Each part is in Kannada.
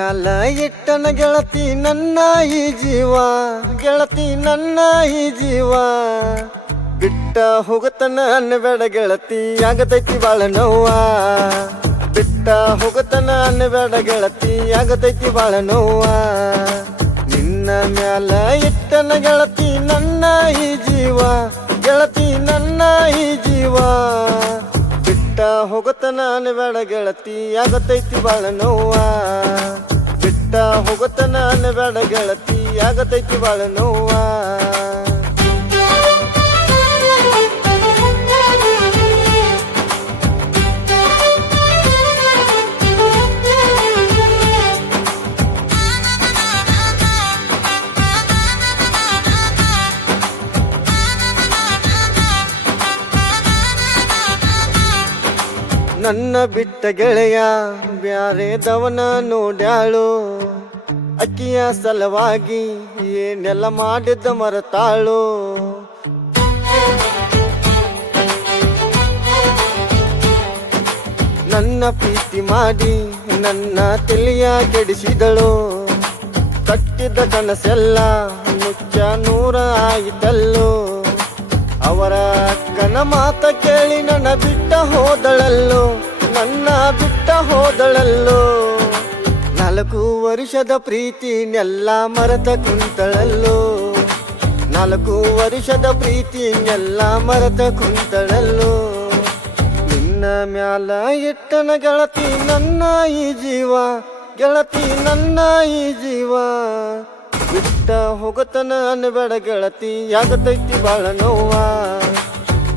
ಮ್ಯಾಲ ಇಟ್ಟನ ಗೆಳತಿ ನನ್ನ ಈ ಜೀವ, ಗೆಳತಿ ನನ್ನ ಈ ಜೀವ. ಬಿಟ್ಟ ಹೋಗುತ್ತನ ಅನ್ನಬೇಡ ಗೆಳತಿ, ಆಗತೈತಿ ಬಾಳ ನೋವ. ಬಿಟ್ಟ ಹೋಗುತ್ತನ ಅನ್ನಬೇಡ ಗೆಳತಿ, ಆಗತೈತಿ ಬಾಳ ನೋವ. ನಿನ್ನ ಮ್ಯಾಲ ಇಟ್ಟನ ಗೆಳತಿ ನನ್ನ ಈ ಜೀವ, ಗೆಳತಿ ನನ್ನ ಈ ಜೀವ. ಬಿಟ್ಟ ಹೋಗುತ್ತನ ಅನ್ನಬೇಡ ಗೆಳತಿ, ಆಗತೈತಿ ಬಾಳ ನೋವ. ಬಿಟ್ಟ ಹೋಗುತ್ತನ ಅನ್ನಬೇಡ ಗೆಳತಿ, ಆಗತೈತಿ ಬಾಳ ನೋವ. ನನ್ನ ಬಿಟ್ಟ ಗೆಳೆಯ ಬ್ಯಾರೆದವನ ನೋಡ್ಯಾಳು, ಅಕ್ಕಿಯ ಸಲವಾಗಿ ಏನೆಲ್ಲ ಮಾಡಿದ್ದ ಮರತಾಳು. ನನ್ನ ಪ್ರೀತಿ ಮಾಡಿ ನನ್ನ ತಲೆಯ ಕೆಡಿಸಿದಳು, ಕಟ್ಟಿದ ಕನಸೆಲ್ಲ ಮುಚ್ಚ ನೂರ ಆಯಿತಲ್ಲೋ. ಅವರ ಅಕ್ಕನ ಮಾತ ಕೇಳಿ ನನ್ನ ಬಿಟ್ಟ ಹೋದಳಲ್ಲೋ, ನನ್ನ ಬಿಟ್ಟ ಹೋದಳಲ್ಲೋ. 4 ವರ್ಷದ ಪ್ರೀತಿನೆಲ್ಲ ಮರೆತ ಕುಂತಳಲ್ಲೋ, 4 ವರ್ಷದ ಪ್ರೀತಿನೆಲ್ಲ ಮರೆತ ಕುಂತಳಲ್ಲೋ. ನಿನ್ನ ಮ್ಯಾಲ ಇಟ್ಟನ ಗೆಳತಿ ನನ್ನ ಈ ಜೀವ, ಗೆಳತಿ ನನ್ನ ಈ ಜೀವ. ಬಿಟ್ಟ ಹೋಗುತ್ತನ ಅನ್ನಬೇಡ ಗೆಳತಿ, ಆಗತೈತಿ ಬಾಳ ನೋವ.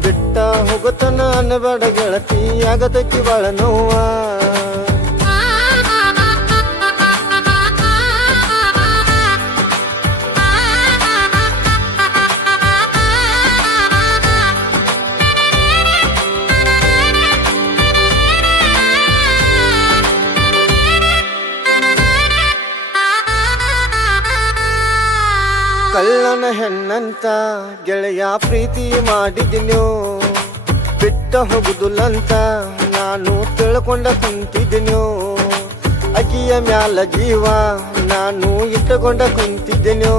ಬಿಟ್ಟ ಹೋಗುತ್ತನ ಅನ್ನಬೇಡ ಗೆಳತಿ, ಆಗತೈತಿ ಬಾಳ ನೋವ. ಕಳ್ಳನ ಹೆಣ್ಣಂತ ಗೆಳೆಯ ಪ್ರೀತಿ ಮಾಡಿದಿನೋ, ಬಿಟ್ಟ ಹೋಗುದಿಲ್ಲಂತ ನಾನು ತಿಳ್ಕೊಂಡ ಕುಂತಿದ್ದೀನೋ. ಅಕ್ಕಿಯ ಮ್ಯಾಲ ಜೀವ ನಾನು ಇಟ್ಟುಕೊಂಡ ಕುಂತಿದ್ದೀನೋ,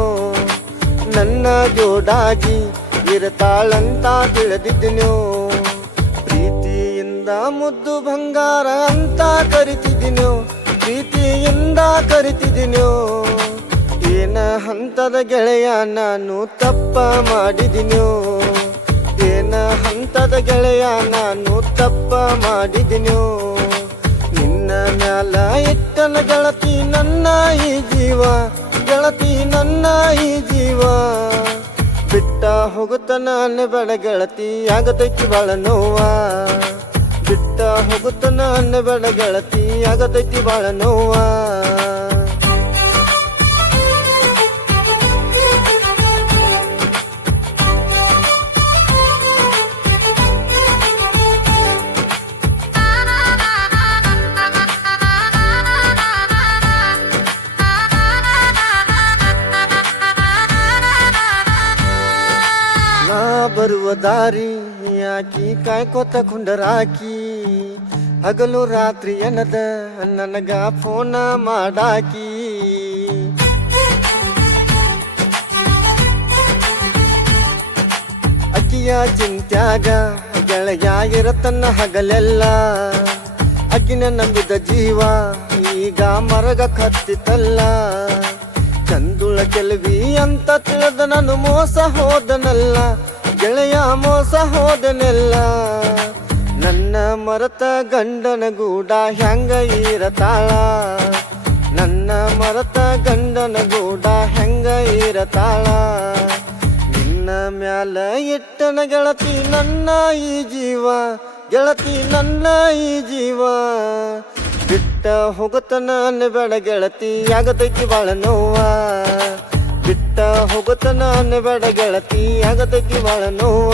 ನನ್ನ ಜೋಡಾಗಿ ಇರತಾಳಂತ ತಿಳಿದಿದ್ದೀನೋ. ಪ್ರೀತಿಯಿಂದ ಮುದ್ದು ಬಂಗಾರ ಅಂತ ಕರಿತಿದ್ದೀನೋ, ಪ್ರೀತಿಯಿಂದ ಕರಿತಿದ್ದೀನೋ. ಏನ ಹಂತದ ಗೆಳೆಯ ನಾನು ತಪ್ಪ ಮಾಡಿದಿನೋ, ಏನ ಹಂತದ ಗೆಳೆಯ ನಾನು ತಪ್ಪ ಮಾಡಿದಿನೋ. ನಿನ್ನ ಮ್ಯಾಲ ಇಟ್ಟನ ಗೆಳತಿ ನನ್ನ ಈ ಜೀವ, ಗೆಳತಿ ನನ್ನ ಈ ಜೀವ. ಬಿಟ್ಟ ಹೋಗುತ್ತನ ಅನ್ನಬೇಡ ಗೆಳತಿ, ಆಗತೈತಿ ಬಾಳ ನೋವ. ಬಿಟ್ಟ ಹೋಗುತ್ತನ ಅನ್ನಬೇಡ ಗೆಳತಿ, ಆಗತೈತಿ ಬಾಳ ನೋವ. ಬರುವ ದಾರಿ ಯಾಕಿ ಕಾಯ್ಕೋತ ಕುಂಡರಾಕಿ, ಹಗಲು ರಾತ್ರಿ ಎನ್ನದ ನನಗ ಫೋನ ಮಾಡಾಕಿ. ಅಕ್ಕಿಯ ಚಿಂತ್ಯಾಗ ಗೆಳೆಯ ಇರತನ್ನ ಹಗಲೆಲ್ಲ, ಅಕ್ಕಿನ ನಂಬಿದ ಜೀವ ಈಗ ಮರಗ ಕತ್ತಿತಲ್ಲ. ಚಂದುಳ ಕೆಲವಿ ಅಂತ ತಿಳಿದ ನಾನು ಮೋಸ ಹೋದನಲ್ಲ, ಗೆಳೆಯ ಮೋಸ ಹೋದನೆಲ್ಲ. ನನ್ನ ಮರತ ಗಂಡನ ಗೂಡ ಹೆಂಗ ಇರತಾಳ, ನನ್ನ ಮರತ ಗಂಡನ ಗೂಡ ಹೆಂಗ ಇರತಾಳ. ನಿನ್ನ ಮ್ಯಾಲ ಇಟ್ಟನ ಗೆಳತಿ ನನ್ನ ಈ ಜೀವ, ಗೆಳತಿ ನನ್ನ ಈ ಜೀವ. ಬಿಟ್ಟ ಹೋಗುತ್ತನ ಅನ್ನಬೇಡ ಗೆಳತಿ, ಆಗತೈತಿ ಬಾಳ ನೋವ. ಬಿಟ್ಟ ಹೋಗುತ್ತನ ಅನ್ನಬೇಡ ಗೆಳತಿ, ಆಗತೈತಿ ಬಾಳ ನೋವ.